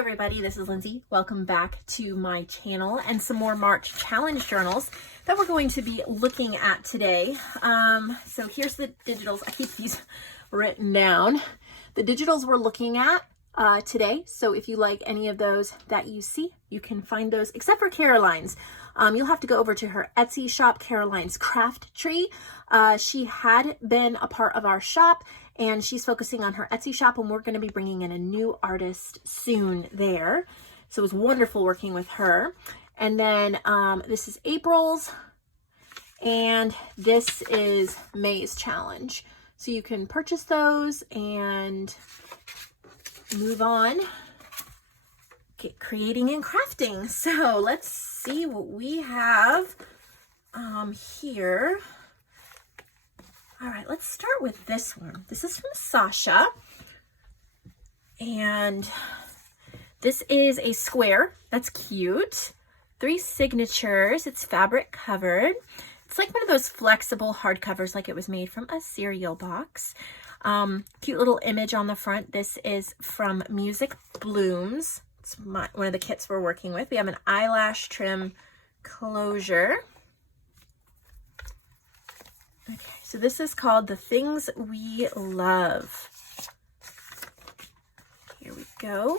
everybody, this is Lindsay. Welcome back to my channel and some more March challenge journals that we're going to be looking at today. So here's the digitals. I keep these written down. The digitals we're looking at today. So if you like any of those that you see, you can find those, except for Caroline's. You'll have to go over to her Etsy shop, Caroline's Craft Tree. She had been a part of our shop, and she's focusing on her Etsy shop, and we're going to be bringing in a new artist soon there. So it was wonderful working with her. And then this is April's, and this is May's challenge. So you can purchase those and move on, get creating and crafting. So let's see what we have here. All right, let's start with this one. This is from Sasha, and this is a square. That's cute. 3 signatures. It's fabric covered. It's like one of those flexible hardcovers, like it was made from a cereal box. Cute little image on the front. This is from Music Blooms. It's one of the kits we're working with. We have an eyelash trim closure. Okay, so this is called The Things We Love. Here we go.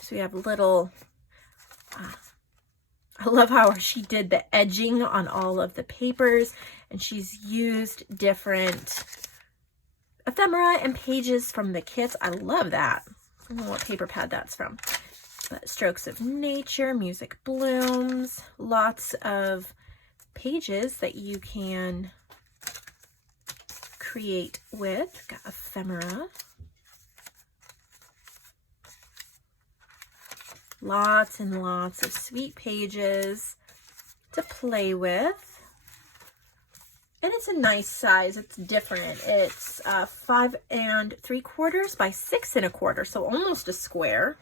So we have little, I love how she did the edging on all of the papers, and she's used different ephemera and pages from the kits. I love that. I don't know what paper pad that's from. But Strokes of Nature, Music Blooms, lots of pages that you can create with. Got ephemera. Lots and lots of sweet pages to play with. And it's a nice size. It's different. It's 5 3/4 by 6 1/4, so almost a square.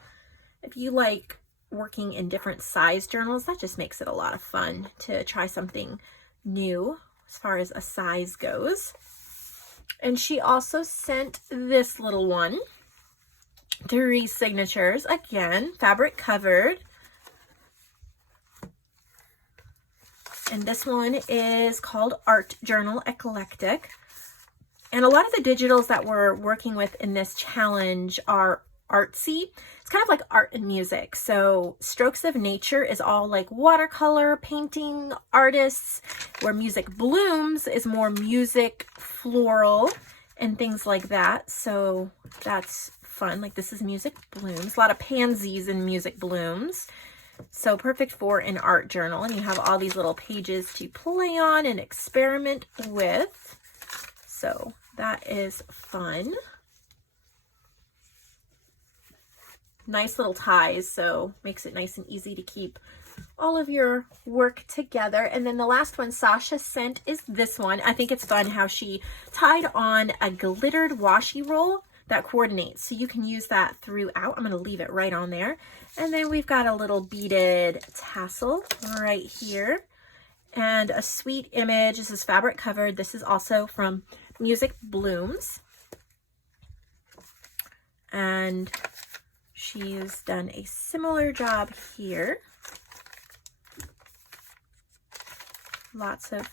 If you like working in different size journals, that just makes it a lot of fun to try something new as far as a size goes. And she also sent this little one. 3 signatures, again, fabric covered. And this one is called Art Journal Eclectic. And a lot of the digitals that we're working with in this challenge are artsy. It's kind of like art and music. So Strokes of Nature is all like watercolor painting artists, where Music Blooms is more music, floral, and things like that. So that's fun. Like this is Music Blooms. A lot of pansies in Music Blooms. So perfect for an art journal. And you have all these little pages to play on and experiment with. So that is fun. Nice little ties, so makes it nice and easy to keep all of your work together. And then the last one Sasha sent is this one. I think it's fun how she tied on a glittered washi roll that coordinates, so you can use that throughout. I'm going to leave it right on there. And then we've got a little beaded tassel right here and a sweet image. This is fabric covered. This is also from Music Blooms, and she's done a similar job here. Lots of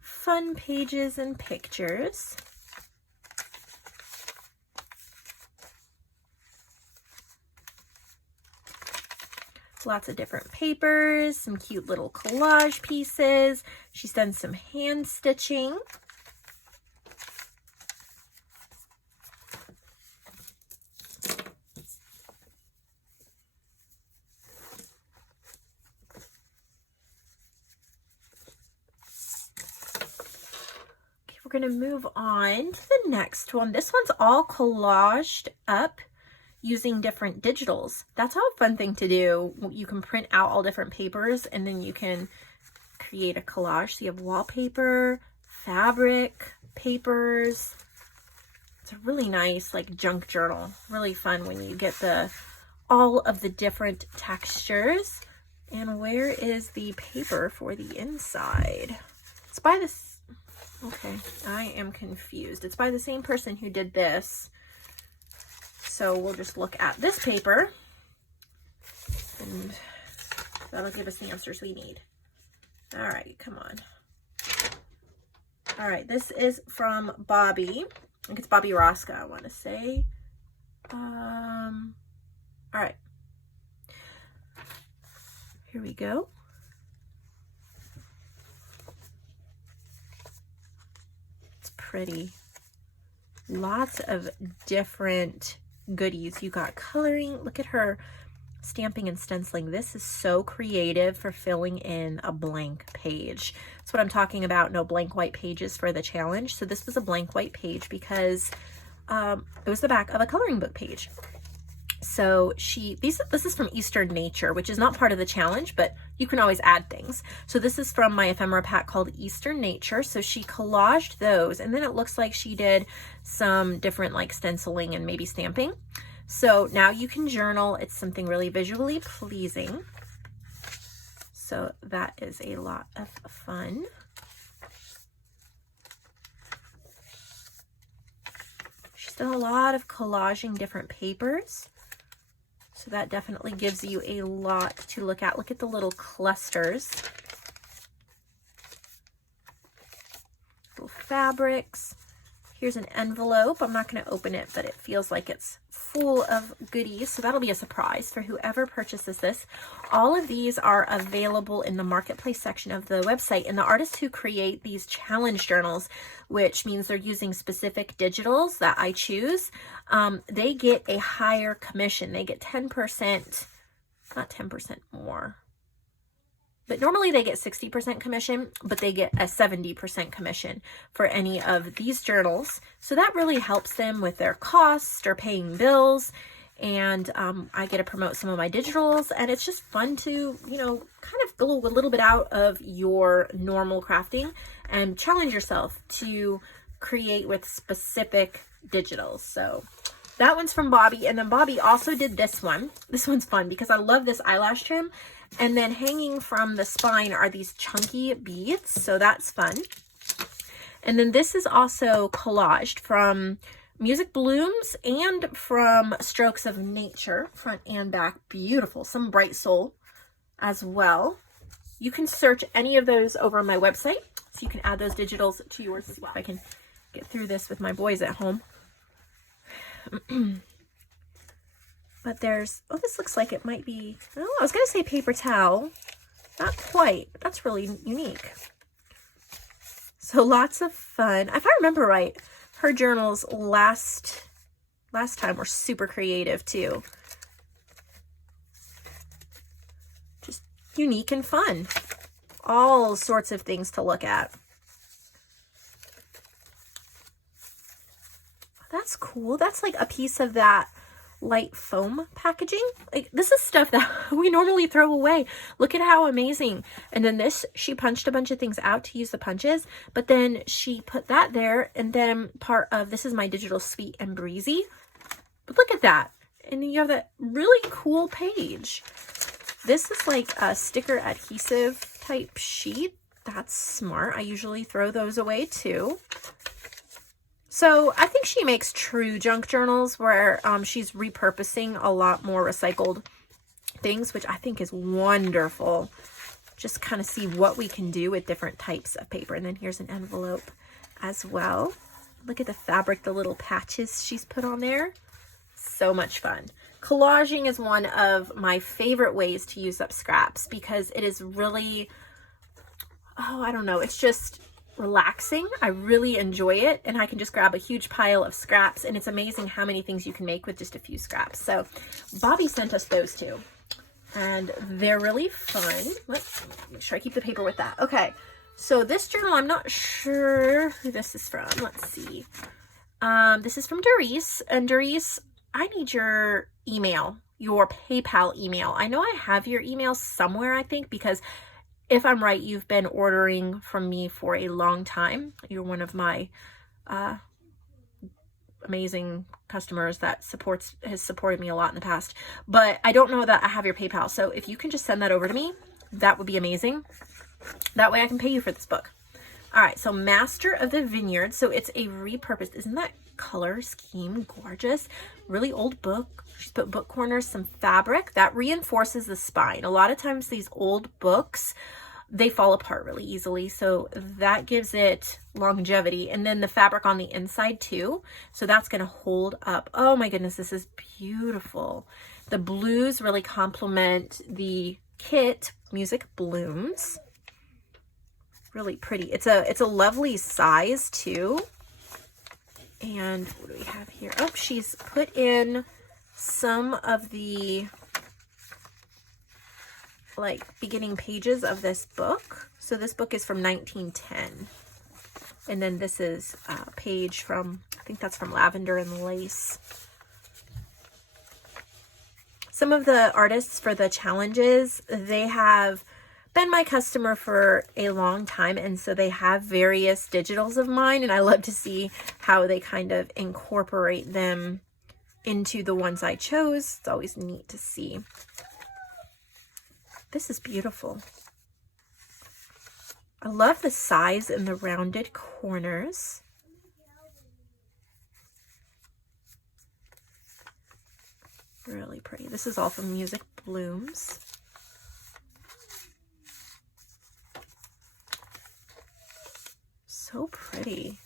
fun pages and pictures. Lots of different papers, some cute little collage pieces. She's done some hand stitching. We're going to move on to the next one. This one's all collaged up using different digitals. That's a fun thing to do. You can print out all different papers and then you can create a collage. So you have wallpaper, fabric, papers. It's a really nice like junk journal. Really fun when you get all of the different textures. And where is the paper for the inside? It's by this. Okay, I am confused. It's by the same person who did this. So we'll just look at this paper and that'll give us the answers we need. All right, come on. All right, this is from Bobby. I think it's Bobby Rosca, I want to say. All right. Here we go. It's pretty. Lots of different goodies. You got coloring. Look at her stamping and stenciling. This is so creative for filling in a blank page. That's what I'm talking about. No blank white pages for the challenge. So this was a blank white page because it was the back of a coloring book page. So this is from Eastern Nature, which is not part of the challenge, but you can always add things. So this is from my ephemera pack called Eastern Nature. So she collaged those, and then it looks like she did some different like stenciling and maybe stamping. So now you can journal. It's something really visually pleasing. So that is a lot of fun. She's done a lot of collaging different papers. So that definitely gives you a lot to look at. Look at the little clusters. Little fabrics. Here's an envelope. I'm not going to open it, but it feels like it's full of goodies. So that'll be a surprise for whoever purchases this. All of these are available in the marketplace section of the website. And the artists who create these challenge journals, which means they're using specific digitals that I choose, they get a higher commission. They get 10%, not 10% more. But normally they get 60% commission, but they get a 70% commission for any of these journals. So that really helps them with their costs or paying bills. And I get to promote some of my digitals, and it's just fun to, you know, kind of go a little bit out of your normal crafting and challenge yourself to create with specific digitals. So that one's from Bobby. And then Bobby also did this one. This one's fun because I love this eyelash trim. And then hanging from the spine are these chunky beads. So that's fun. And then this is also collaged from Music Blooms and from Strokes of Nature, front and back. Beautiful. Some Bright Soul as well. You can search any of those over on my website, so you can add those digitals to yours as well. If I can get through this with my boys at home. But there's, oh, this looks like it might be, oh, I was going to say paper towel. Not quite, but that's really unique. So lots of fun. If I remember right, her journals last time were super creative too. Just unique and fun. All sorts of things to look at. That's cool. That's like a piece of that light foam packaging. Like, this is stuff that we normally throw away. Look at how amazing. And then this, she punched a bunch of things out to use the punches, but then she put that there, and then part of this is my digital Sweet and Breezy. But look at that. And then you have that really cool page. This is like a sticker adhesive type sheet. That's smart. I usually throw those away too. So I think she makes true junk journals where she's repurposing a lot more recycled things, which I think is wonderful. Just kind of see what we can do with different types of paper. And then here's an envelope as well. Look at the fabric, the little patches she's put on there. So much fun. Collaging is one of my favorite ways to use up scraps because it is really, oh, I don't know, it's just relaxing. I really enjoy it, and I can just grab a huge pile of scraps, and it's amazing how many things you can make with just a few scraps. So Bobby sent us those two, and they're really fun. Let's make sure I keep the paper with that. Okay, so this journal, I'm not sure who this is from. Let's see. This is from Darice, and Darice, I need your email, your PayPal email. I know I have your email somewhere, I think, because if I'm right, you've been ordering from me for a long time. You're one of my amazing customers that has supported me a lot in the past. But I don't know that I have your PayPal. So if you can just send that over to me, that would be amazing. That way I can pay you for this book. All right, so Master of the Vineyard. So it's a repurposed. Isn't that color scheme, gorgeous. Really old book. She's put book corners, some fabric that reinforces the spine. A lot of times these old books, they fall apart really easily, so that gives it longevity. And then the fabric on the inside too, so that's going to hold up. Oh my goodness, this is beautiful. The blues really complement the kit, Music Blooms. Really pretty. It's a lovely size too. And what do we have here? Oh, she's put in some of the like beginning pages of this book. So this book is from 1910. And then this is a page from, I think that's from Lavender and Lace. Some of the artists for the challenges, they have been my customer for a long time, and so they have various digitals of mine, and I love to see how they kind of incorporate them into the ones I chose. It's always neat to see. This is beautiful. I love the size and the rounded corners. Really pretty. This is all from Music Blooms. So pretty.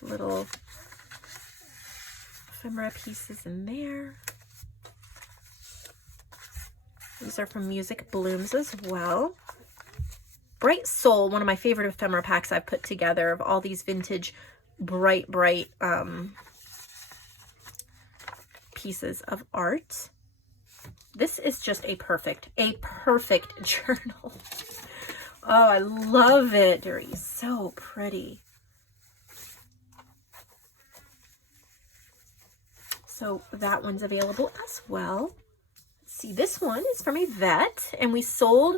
Little ephemera pieces in there. These are from Music Blooms as well. Bright Soul, one of my favorite ephemera packs I've put together of all these vintage bright pieces of art. This is just a perfect journal. Oh, I love it, Darice. So pretty. So that one's available as well. Let's see, this one is from Yvette, and we sold,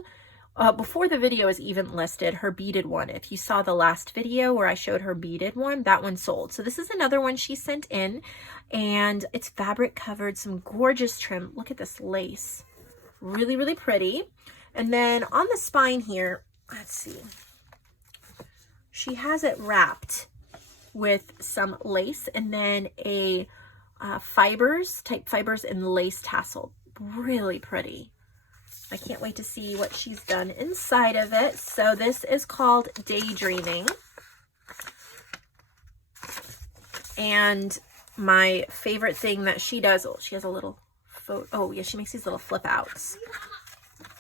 before the video is even listed, her beaded one. If you saw the last video where I showed her beaded one, that one sold. So this is another one she sent in, and it's fabric covered, some gorgeous trim. Look at this lace. Really, really pretty. And then on the spine here, let's see, she has it wrapped with some lace and then a type fibers and lace tassel. Really pretty. I can't wait to see what she's done inside of it. So this is called Daydreaming. And my favorite thing that she does, oh, she has a little photo. Oh yeah, she makes these little flip outs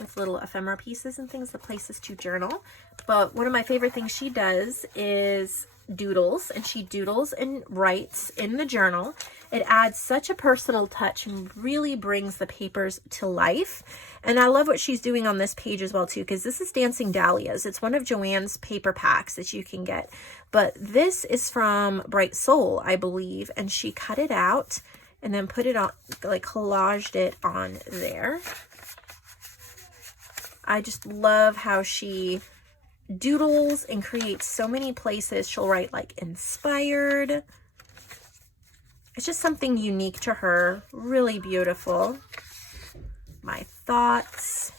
with little ephemera pieces and things, the places to journal. But one of my favorite things she does is doodles, and she doodles and writes in the journal. It adds such a personal touch and really brings the papers to life. And I love what she's doing on this page as well too, because this is Dancing Dahlias. It's one of JoAnn's paper packs that you can get, but this is from Bright Soul, I believe, and she cut it out and then put it on, like collaged it on there. I just love how she doodles and creates so many places. She'll write like inspired. It's just something unique to her. Really beautiful. My thoughts.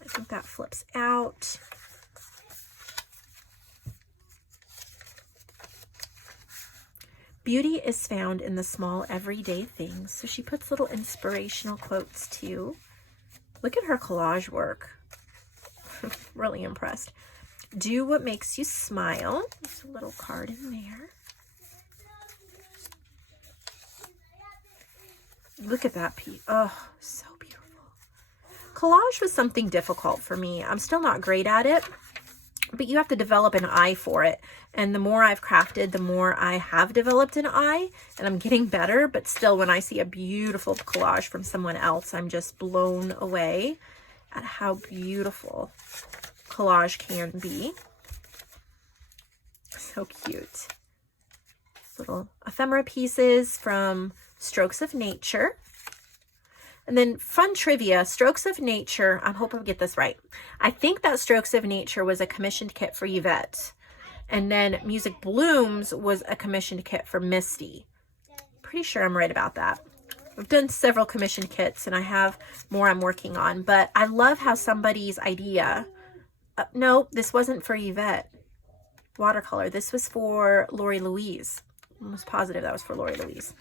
I think that flips out. Beauty is found in the small everyday things. So she puts little inspirational quotes too. Look at her collage work. Really impressed. Do what makes you smile. There's a little card in there. Look at that piece. Oh, so beautiful. Collage was something difficult for me. I'm still not great at it, but you have to develop an eye for it. And the more I've crafted, the more I have developed an eye, and I'm getting better. But still, when I see a beautiful collage from someone else, I'm just blown away at how beautiful collage can be. So cute. Little ephemera pieces from Strokes of Nature. And then fun trivia, Strokes of Nature, I hope I get this right. I think that Strokes of Nature was a commissioned kit for Yvette. And then Music Blooms was a commissioned kit for Misty. Pretty sure I'm right about that. I've done several commission kits and I have more I'm working on, but I love how somebody's idea, no, this wasn't for Yvette watercolor. This was for Lori Louise. I'm almost positive that was for Lori Louise.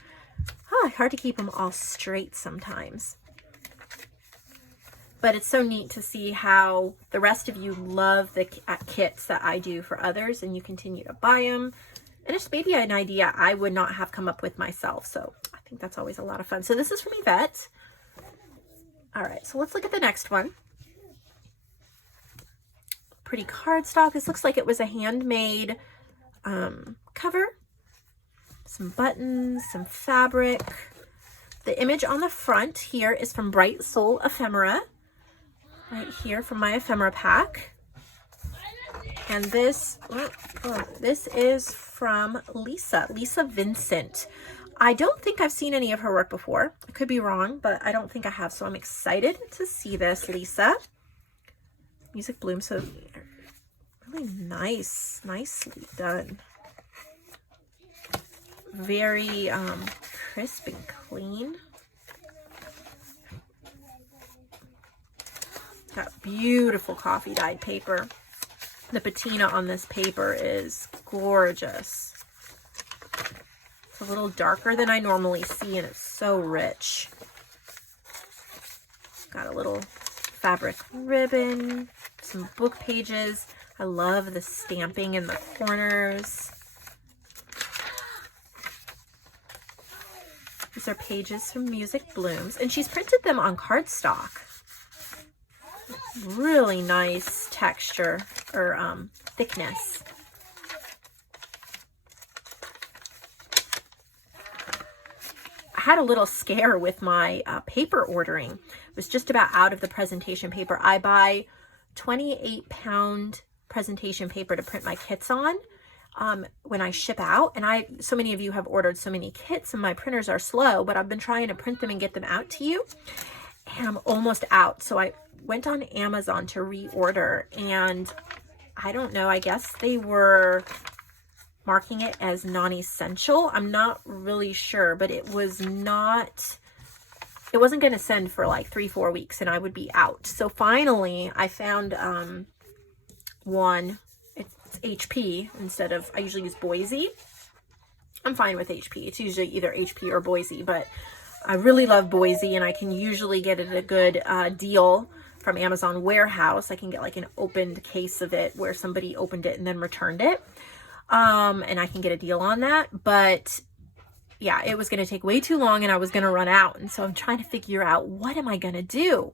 Oh, hard to keep them all straight sometimes. But it's so neat to see how the rest of you love the kits that I do for others and you continue to buy them. And it's maybe an idea I would not have come up with myself. So I think that's always a lot of fun. So this is from Yvette. All right, so let's look at the next one. Pretty cardstock. This looks like it was a handmade cover. Some buttons, some fabric. The image on the front here is from Bright Soul Ephemera. Right here from my ephemera pack. And this, this is from Lisa Vincent. I don't think I've seen any of her work before. I could be wrong, but I don't think I have. So I'm excited to see this, Lisa. Music Bloom, so really nicely done. Very crisp and clean. Got beautiful coffee dyed paper. The patina on this paper is gorgeous. It's a little darker than I normally see and it's so rich. Got a little fabric ribbon, some book pages. I love the stamping in the corners. These are pages from Music Blooms, and she's printed them on cardstock. Really nice texture or thickness. I had a little scare with my paper ordering. It was just about out of the presentation paper. I buy 28-pound presentation paper to print my kits on when I ship out. And so many of you have ordered so many kits and my printers are slow, but I've been trying to print them and get them out to you. And I'm almost out. So I went on Amazon to reorder, and I don't know, I guess they were marking it as non-essential. I'm not really sure, but it wasn't going to send for like 3-4 weeks and I would be out. So finally I found one. It's HP instead of, I usually use Boise. I'm fine with HP. It's usually either HP or Boise, but I really love Boise and I can usually get it at a good deal from Amazon Warehouse. I can get like an opened case of it where somebody opened it and then returned it. And I can get a deal on that. But yeah, it was going to take way too long and I was going to run out. And so I'm trying to figure out, what am I going to do?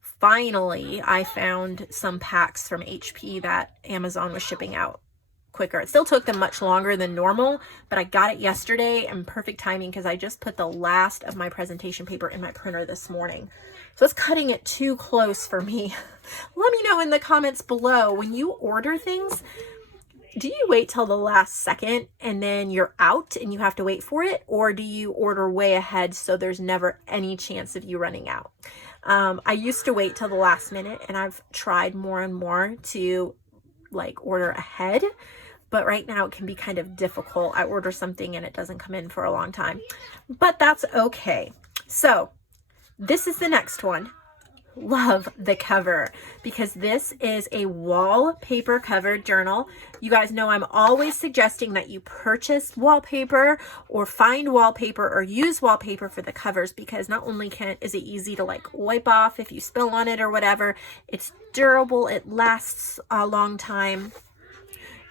Finally, I found some packs from HP that Amazon was shipping out quicker. It still took them much longer than normal, but I got it yesterday and perfect timing because I just put the last of my presentation paper in my printer this morning. So it's cutting it too close for me. Let me know in the comments below, when you order things, do you wait till the last second and then you're out and you have to wait for it? Or do you order way ahead so there's never any chance of you running out? I used to wait till the last minute, and I've tried more and more to like order ahead. But right now it can be kind of difficult. I order something and it doesn't come in for a long time, but that's okay. So this is the next one. Love the cover because this is a wallpaper covered journal. You guys know I'm always suggesting that you purchase wallpaper or find wallpaper or use wallpaper for the covers, because not only is it easy to like wipe off if you spill on it or whatever, it's durable, it lasts a long time.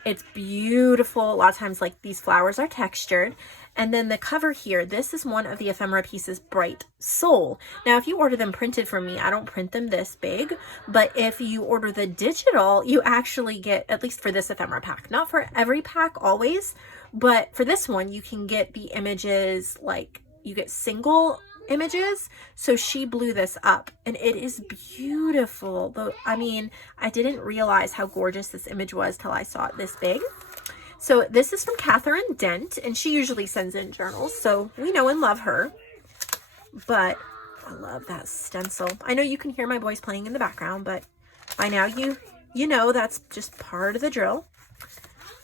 It's beautiful. A lot of times like these flowers are textured. And then the cover here, this is one of the ephemera pieces, Bright Soul. Now, if you order them printed from me, I don't print them this big, but if you order the digital, you actually get, at least for this ephemera pack, not for every pack always, but for this one, you can get the images, like you get single images. So she blew this up and it is beautiful. But I mean, I didn't realize how gorgeous this image was till I saw it this big. So this is from Katherine Dent, and she usually sends in journals, so we know and love her. But I love that stencil. I know you can hear my voice playing in the background, but by now you know that's just part of the drill.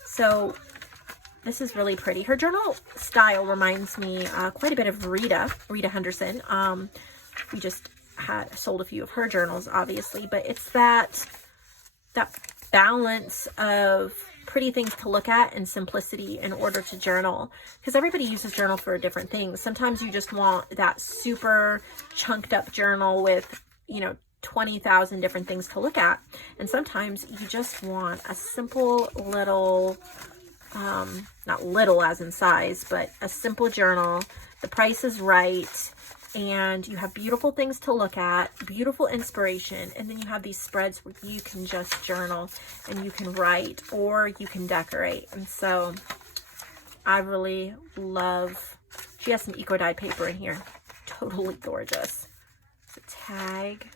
So This is really pretty. Her journal style reminds me quite a bit of Rita Henderson. We just had sold a few of her journals, obviously, but it's that balance of pretty things to look at and simplicity in order to journal, because everybody uses journal for different things. Sometimes you just want that super chunked up journal with, you know, 20,000 different things to look at, and sometimes you just want a simple little not little as in size, but a simple journal. The price is right, and you have beautiful things to look at, beautiful inspiration, and then you have these spreads where you can just journal and you can write or you can decorate. And so I really love, she has some eco-dyed paper in here, totally gorgeous. It's a tag.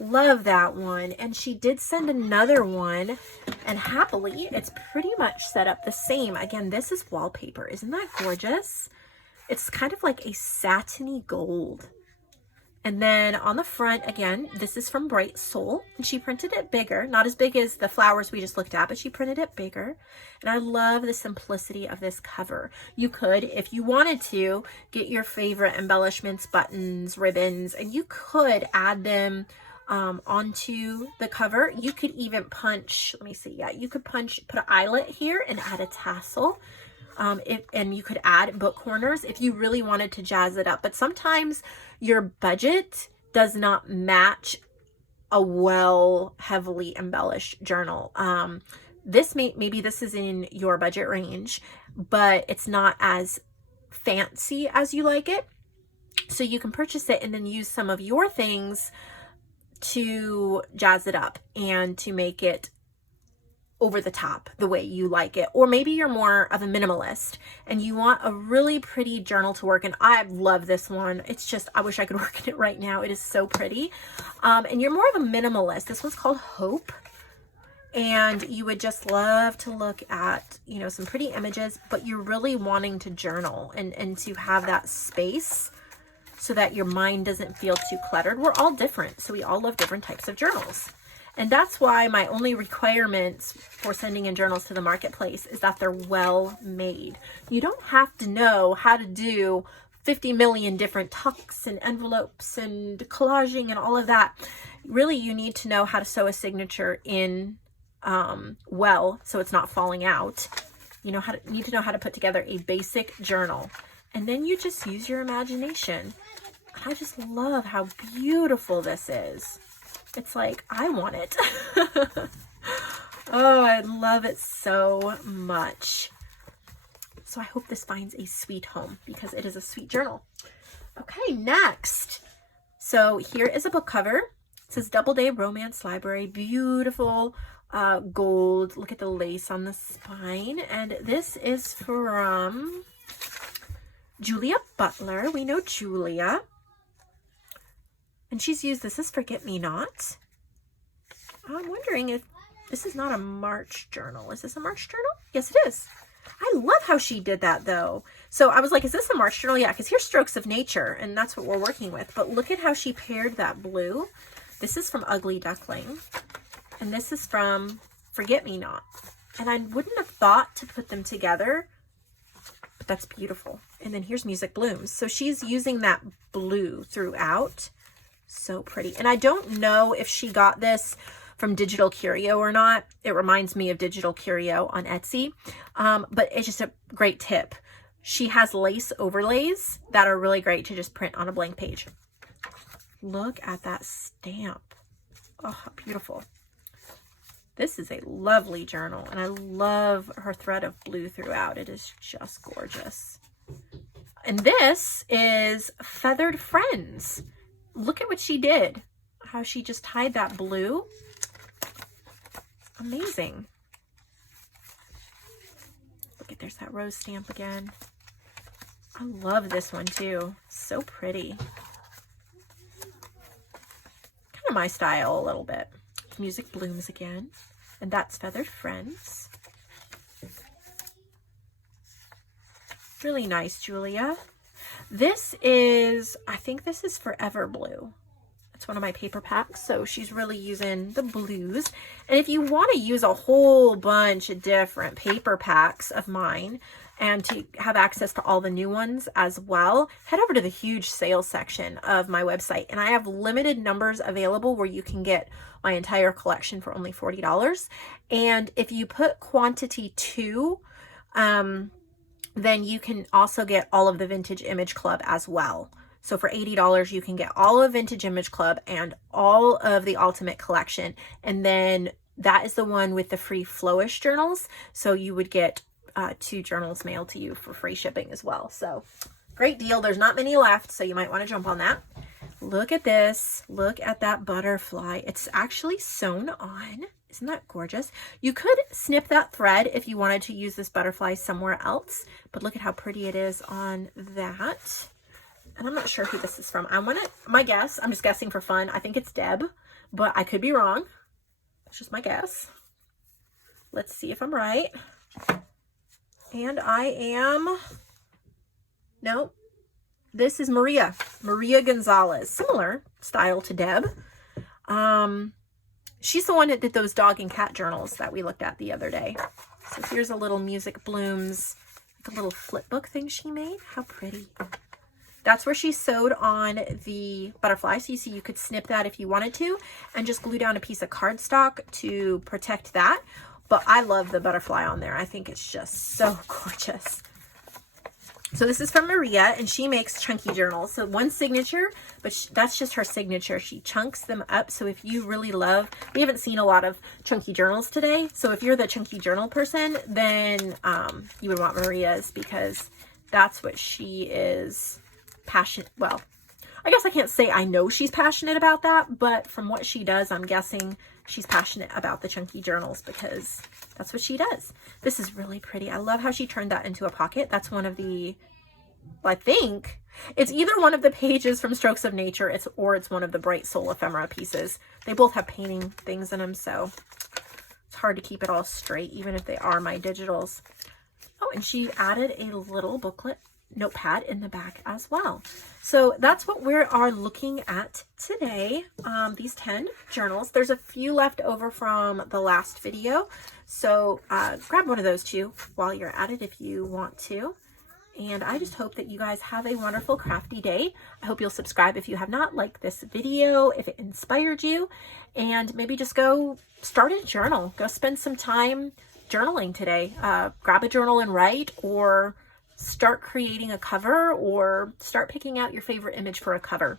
Love that one. And she did send another one, and happily it's pretty much set up the same. Again, this is wallpaper. Isn't that gorgeous? It's kind of like a satiny gold. And then on the front, again, this is from Bright Soul, and she printed it bigger, not as big as the flowers we just looked at, but she printed it bigger. And I love the simplicity of this cover. You could, if you wanted to, get your favorite embellishments, buttons, ribbons, and you could add them onto the cover. You could even punch, let me see, yeah, you could put an eyelet here and add a tassel. And you could add book corners if you really wanted to jazz it up. But sometimes your budget does not match a heavily embellished journal. Maybe this is in your budget range, but it's not as fancy as you like it. So you can purchase it and then use some of your things to jazz it up and to make it over the top the way you like it. Or maybe you're more of a minimalist and you want a really pretty journal to work in. I love this one. It's just, I wish I could work in it right now. It is so pretty. And you're more of a minimalist. This one's called Hope. And you would just love to look at, you know, some pretty images, but you're really wanting to journal and to have that space so that your mind doesn't feel too cluttered. We're all different, so we all love different types of journals. And that's why my only requirements for sending in journals to the marketplace is that they're well made. You don't have to know how to do 50 million different tucks and envelopes and collaging and all of that. Really, you need to know how to sew a signature in well, so it's not falling out. You need to know how to put together a basic journal. And then you just use your imagination. I just love how beautiful this is. It's like, I want it. Oh, I love it so much. So I hope this finds a sweet home because it is a sweet journal. Okay, next. So here is a book cover. It says Doubleday Romance Library. Beautiful gold. Look at the lace on the spine. And this is from Julia Butler. We know Julia. And she's used, this is Forget Me Not. I'm wondering if this is not a March journal. Is this a March journal? Yes, it is. I love how she did that though. So I was like, is this a March journal? Yeah, because here's Strokes of Nature and that's what we're working with. But look at how she paired that blue. This is from Ugly Duckling. And this is from Forget Me Not. And I wouldn't have thought to put them together, but that's beautiful. And then here's Music Blooms. So she's using that blue throughout. So pretty. And I don't know if she got this from Digital Curio or not. It reminds me of Digital Curio on Etsy. But it's just a great tip. She has lace overlays that are really great to just print on a blank page. Look at that stamp. Oh, how beautiful. This is a lovely journal, and I love her thread of blue throughout. It is just gorgeous. And this is Feathered Friends. Look at what she did. How she just tied that blue. Amazing. Look at, there's that rose stamp again. I love this one too. So pretty. Kind of my style a little bit. Music Blooms again. And that's Feathered Friends. Really nice, Julia. This is, I think this is Forever Blue. It's one of my paper packs. So she's really using the blues. And if you want to use a whole bunch of different paper packs of mine and to have access to all the new ones as well, head over to the huge sales section of my website. And I have limited numbers available where you can get my entire collection for only $40. And if you put quantity 2, then you can also get all of the Vintage Image Club as well. So for $80, you can get all of Vintage Image Club and all of the Ultimate Collection. And then that is the one with the free Flowish journals. So you would get 2 journals mailed to you for free shipping as well. So great deal. There's not many left, so you might want to jump on that. Look at this. Look at that butterfly. It's actually sewn on. Isn't that gorgeous? You could snip that thread if you wanted to use this butterfly somewhere else, but look at how pretty it is on that. And I'm not sure who this is from. My guess, I'm just guessing for fun, I think it's Deb, but I could be wrong. That's just my guess. Let's see if I'm right. And I am, no, this is Maria Gonzalez. Similar style to Deb. She's the one that did those dog and cat journals that we looked at the other day. So here's a little Music Blooms, like a little flip book thing she made. How pretty. That's where she sewed on the butterfly. So you see you could snip that if you wanted to and just glue down a piece of cardstock to protect that. But I love the butterfly on there. I think it's just so gorgeous. So this is from Maria, and she makes chunky journals. So one signature, but that's just her signature. She chunks them up. So if you really love, we haven't seen a lot of chunky journals today. So if you're the chunky journal person, then you would want Maria's, because that's what she is passionate. Well, I guess I can't say I know she's passionate about that, but from what she does, I'm guessing she's passionate about the chunky journals because that's what she does. This is really pretty. I love how she turned that into a pocket. That's one of the, I think it's either one of the pages from Strokes of Nature, or it's one of the Bright Soul ephemera pieces. They both have painting things in them, so it's hard to keep it all straight, even if they are my digitals. Oh, and she added a little booklet notepad in the back as well. So that's what we are looking at today. These 10 journals. There's a few left over from the last video, so grab one of those too while you're at it if you want to. And I just hope that you guys have a wonderful crafty day. I hope you'll subscribe if you have not, like this video if it inspired you, and maybe just go start a journal. Go spend some time journaling today. Grab a journal and write, or start creating a cover, or start picking out your favorite image for a cover,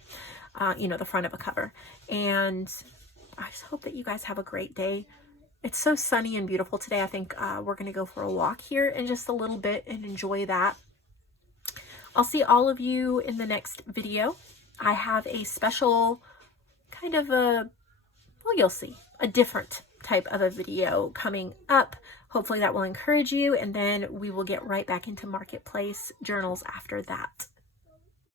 you know, the front of a cover. And I just hope that you guys have a great day. It's so sunny and beautiful today. I think we're going to go for a walk here in just a little bit and enjoy that. I'll see all of you in the next video. I have a special kind of a, well, you'll see, a different type of a video coming up. Hopefully that will encourage you, and then we will get right back into Marketplace journals after that.